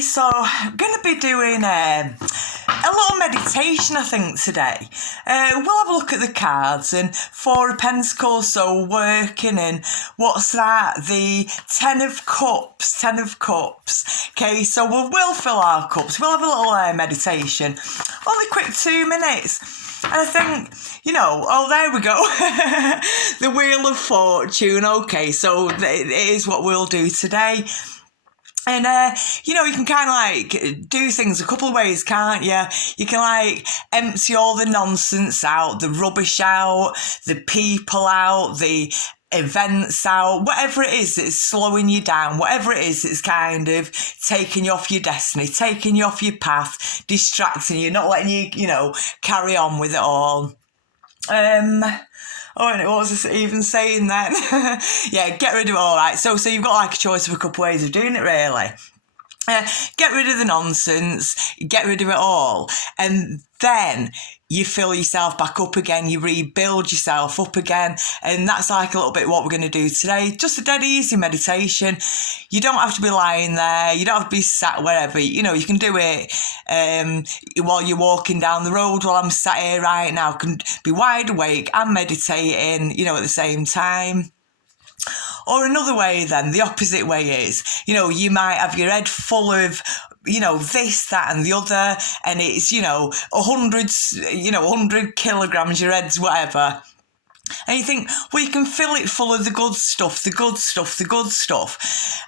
So I'm going to be doing a little meditation, I think, today. We'll have a look at the cards, and Four of Pentacles, so working, and what's that? The Ten of Cups. Okay, so we'll fill our cups. We'll have a little meditation. Only quick 2 minutes. And I think, oh, there we go. The Wheel of Fortune. Okay, so it is what we'll do today. And, you can kind of do things a couple of ways, can't you? You can empty all the nonsense out, the rubbish out, the people out, the events out, whatever it is that's slowing you down, whatever it is that's kind of taking you off your destiny, taking you off your path, distracting you, not letting you, carry on with it all. Oh, and what was I even saying then? Yeah, get rid of it, all right. So you've got a choice of a couple of ways of doing it, really. Get rid of the nonsense, get rid of it all, and then you fill yourself back up again, you rebuild yourself up again, and that's a little bit what we're going to do today. Just a dead easy meditation. You don't have to be lying there, you don't have to be sat wherever, you can do it while you're walking down the road, while I'm sat here right now, can be wide awake and meditating, at the same time. Or another way then, the opposite way is, you might have your head full of, this, that and the other, and it's, 100 kilograms, your head's whatever. And you think, well, you can fill it full of the good stuff.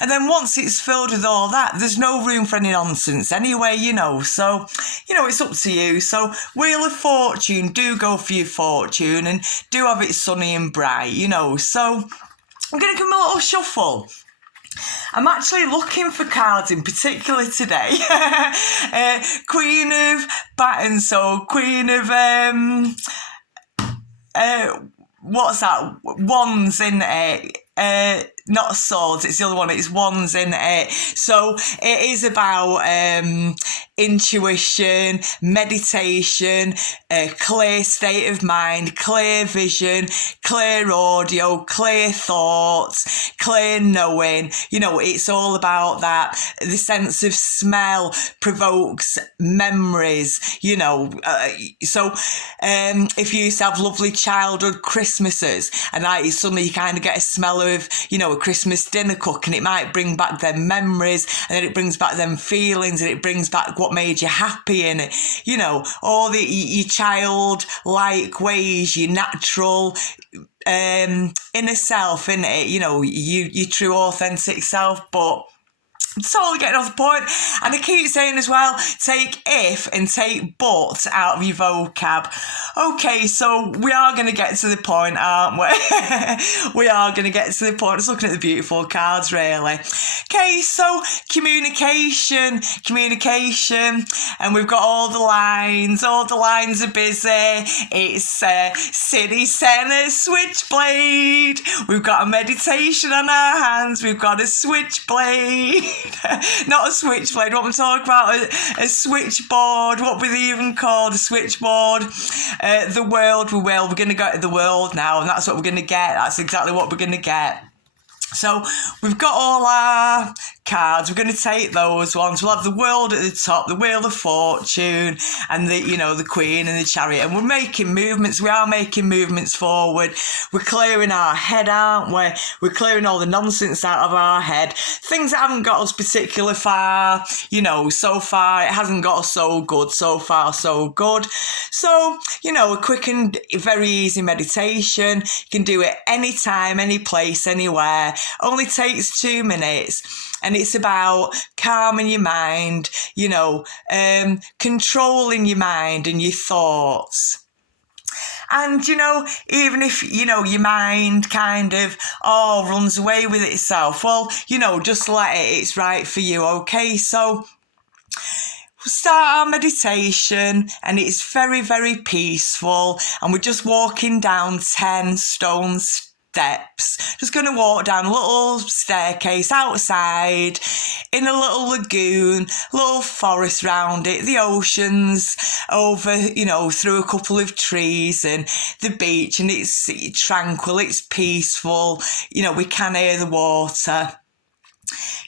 And then once it's filled with all that, there's no room for any nonsense anyway, So, it's up to you. So, Wheel of Fortune, do go for your fortune and do have it sunny and bright, So, I'm going to give them a little shuffle. I'm actually looking for cards in particular today. Queen of Battens, so Queen of, what's that? Wands in it. Not swords, it's the other one, it's wands in it. So it is about intuition, meditation, a clear state of mind, clear vision, clear audio, clear thoughts, clear knowing. It's all about that. The sense of smell provokes memories, So if you used to have lovely childhood Christmases and suddenly you kind of get a smell of, a Christmas dinner cook, and it might bring back them memories, and then it brings back them feelings, and it brings back what made you happy, and all your childlike ways, your natural inner self, innit? Your true authentic self. But totally getting off the point. And I keep saying as well, take if and take but out of your vocab. Okay, so we are going to get to the point, aren't we? We are going to get to the point. Just looking at the beautiful cards, really. Okay, so communication. And we've got all the lines. All the lines are busy. It's City Centre Switchblade. We've got a meditation on our hands. We've got a switchblade. Not a switchblade, what I'm talking about, a switchboard. What were they even called? A switchboard. The world, we're going to go to the world now, and that's what we're going to get. That's exactly what we're going to get. So we've got all our cards. We're going to take those ones. We'll have the world at the top, the Wheel of Fortune, and the Queen and the Chariot. And we're making movements. We are making movements forward. We're clearing our head, aren't we? We're clearing all the nonsense out of our head. Things that haven't got us particularly far, so far. It hasn't got us so good. So far, so good. So, a quick and very easy meditation. You can do it anytime, any place, anywhere. Only takes 2 minutes. And it's about calming your mind, controlling your mind and your thoughts. And, even if, your mind kind of, runs away with itself, well, just let it, it's right for you, okay? So we'll start our meditation, and it's very, very peaceful, and we're just walking down 10 stone steps. Just going to walk down a little staircase outside in a little lagoon, little forest round it, the oceans over, through a couple of trees and the beach, and it's tranquil, it's peaceful, we can hear the water.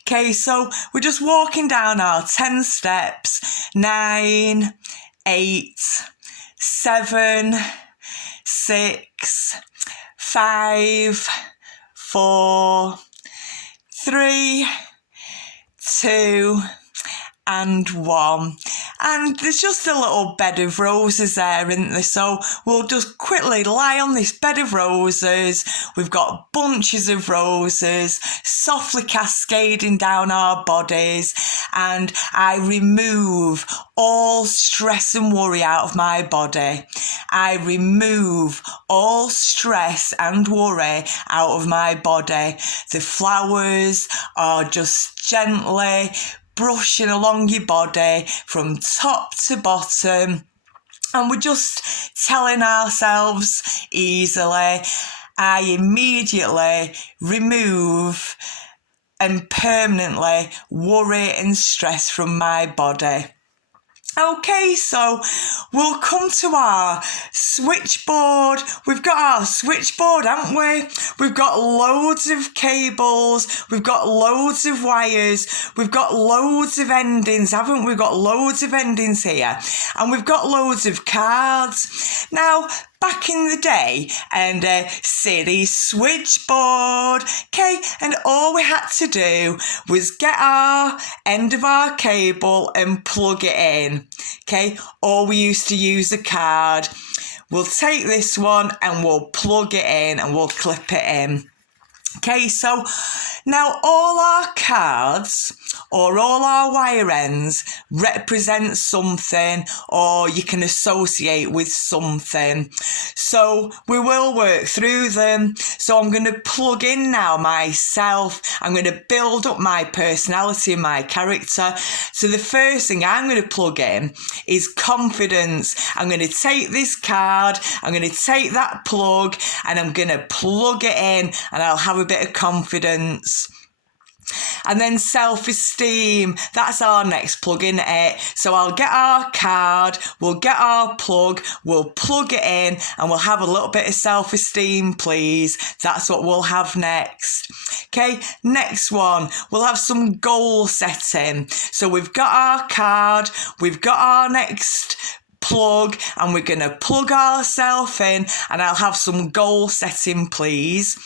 Okay, so we're just walking down our 10 steps. 9, 8, 7, 6, 5, 4, 3, 2, and 1. And there's just a little bed of roses there, isn't there? So we'll just quickly lie on this bed of roses. We've got bunches of roses softly cascading down our bodies, and I remove all stress and worry out of my body. I remove all stress and worry out of my body. The flowers are just gently brushing along your body from top to bottom, and we're just telling ourselves easily, I immediately remove and permanently worry and stress from my body. Okay, so we'll come to our switchboard. We've got our switchboard, haven't we? We've got loads of cables. We've got loads of wires. We've got loads of endings, haven't we? We've got loads of endings here. And we've got loads of cards. Now, back in the day, and city switchboard, okay, and all we had to do was get our end of our cable and plug it in, okay, or we used to use a card. We'll take this one and we'll plug it in and we'll clip it in. Okay, so now all our cards or all our wire ends represent something, or you can associate with something. So we will work through them. So I'm going to plug in now myself. I'm going to build up my personality and my character. So the first thing I'm going to plug in is confidence. I'm going to take this card, I'm going to take that plug, and I'm going to plug it in, and I'll have a bit of confidence. And then self-esteem, that's our next plug in it. So I'll get our card, we'll get our plug, we'll plug it in, and we'll have a little bit of self-esteem, please. That's what we'll have next. Okay, next one, we'll have some goal setting. So we've got our card, we've got our next plug, and we're going to plug ourselves in, and I'll have some goal setting, please.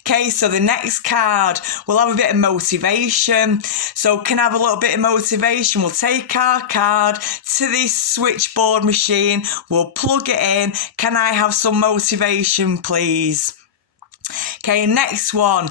Okay, so the next card, we'll have a bit of motivation. So can I have a little bit of motivation? We'll take our card to this switchboard machine, we'll plug it in. Can I have some motivation, please? Okay, next one.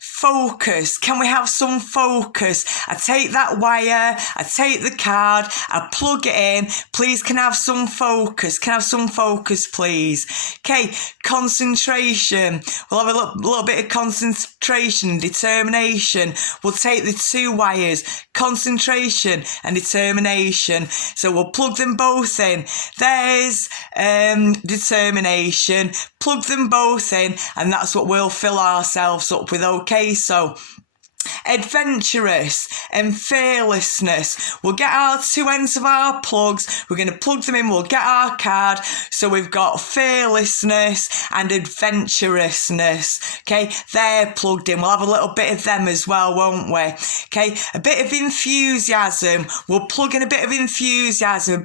Focus. Can we have some focus? I take that wire, I take the card, I plug it in. Please, can I have some focus? Can I have some focus, please? Okay, concentration. We'll have a little bit of concentration, determination. We'll take the two wires, concentration and determination. So we'll plug them both in. There's determination. Plug them both in, and that's what we'll fill ourselves up with. Okay, so adventurous and fearlessness. We'll get our two ends of our plugs, we're going to plug them in, we'll get our card. So we've got fearlessness and adventurousness. Okay, they're plugged in. We'll have a little bit of them as well, won't we? Okay, a bit of enthusiasm. We'll plug in a bit of enthusiasm,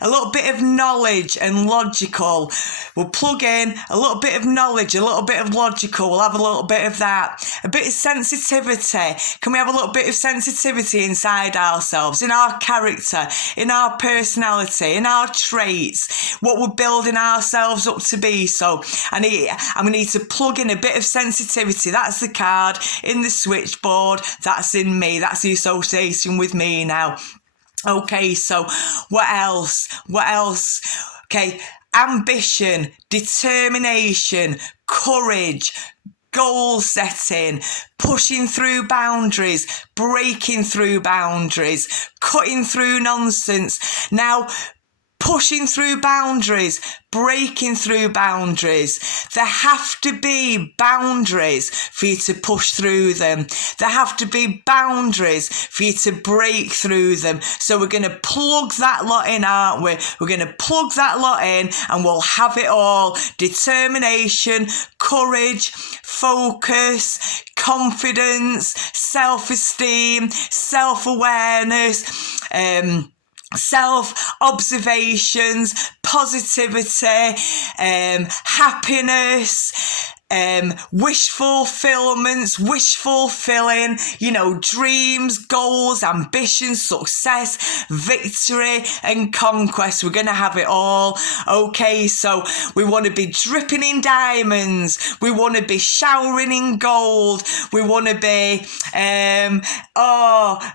a little bit of knowledge and logical. We'll plug in a little bit of knowledge, a little bit of logical. We'll have a little bit of that. A bit of sensitivity. Can we have a little bit of sensitivity inside ourselves, in our character, in our personality, in our traits, what we're building ourselves up to be? So I'm going to need to plug in a bit of sensitivity. That's the card in the switchboard. That's in me. That's the association with me now. Okay, so what else? Okay, ambition, determination, courage, goal setting, pushing through boundaries, breaking through boundaries, cutting through nonsense. Now, pushing through boundaries, breaking through boundaries. There have to be boundaries for you to push through them. There have to be boundaries for you to break through them. So we're going to plug that lot in, aren't we? We're going to plug that lot in and we'll have it all. Determination, courage, focus, confidence, self-esteem, self-awareness, self-observations, positivity, happiness, wish fulfillments, wish fulfilling, dreams, goals, ambitions, success, victory and conquest. We're going to have it all. Okay, so we want to be dripping in diamonds. We want to be showering in gold. We want to be,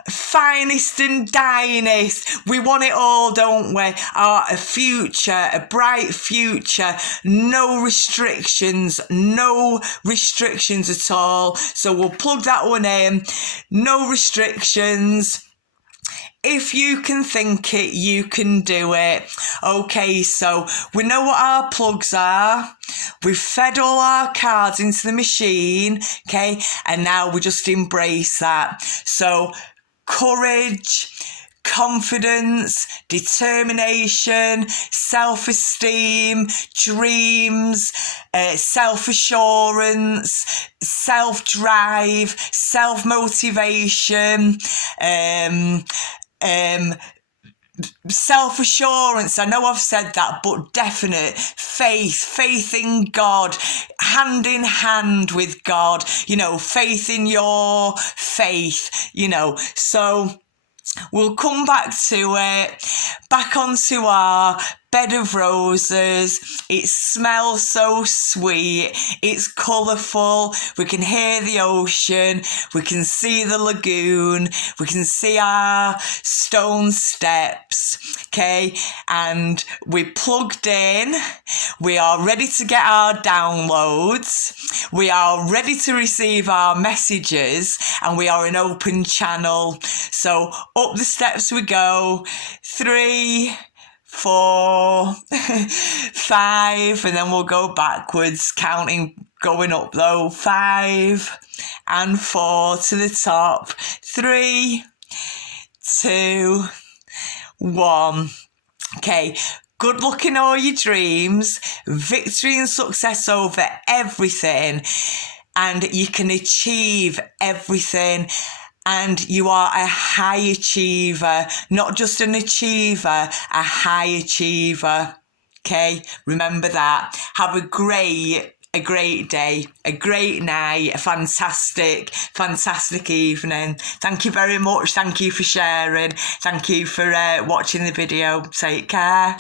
finest and dinest. We want it all, don't we? A future, a bright future, no restrictions, no restrictions at all. So we'll plug that one in. No restrictions. If you can think it, you can do it. Okay, so we know what our plugs are. We've fed all our cards into the machine, okay? And now we just embrace that. So courage, confidence, determination, self-esteem, dreams, self-assurance, self-drive, self-motivation, self-assurance. I know I've said that, but definite faith in God, hand in hand with God, faith in your faith, so we'll come back to it, back onto our bed of roses. It smells so sweet. It's colourful. We can hear the ocean. We can see the lagoon. We can see our stone steps. Okay, and we're plugged in. We are ready to get our downloads. We are ready to receive our messages, and we are an open channel. So up the steps we go. 3, 4, 5, and then we'll go backwards, counting, going up though. 5 and 4 to the top. 3, 2, 1. Okay, good luck in all your dreams, victory and success over everything, and you can achieve everything. And you are a high achiever, not just an achiever, a high achiever. Okay, remember that. Have a great day, a great night, a fantastic evening. Thank you very much. Thank you for sharing. Thank you for watching the video. Take care.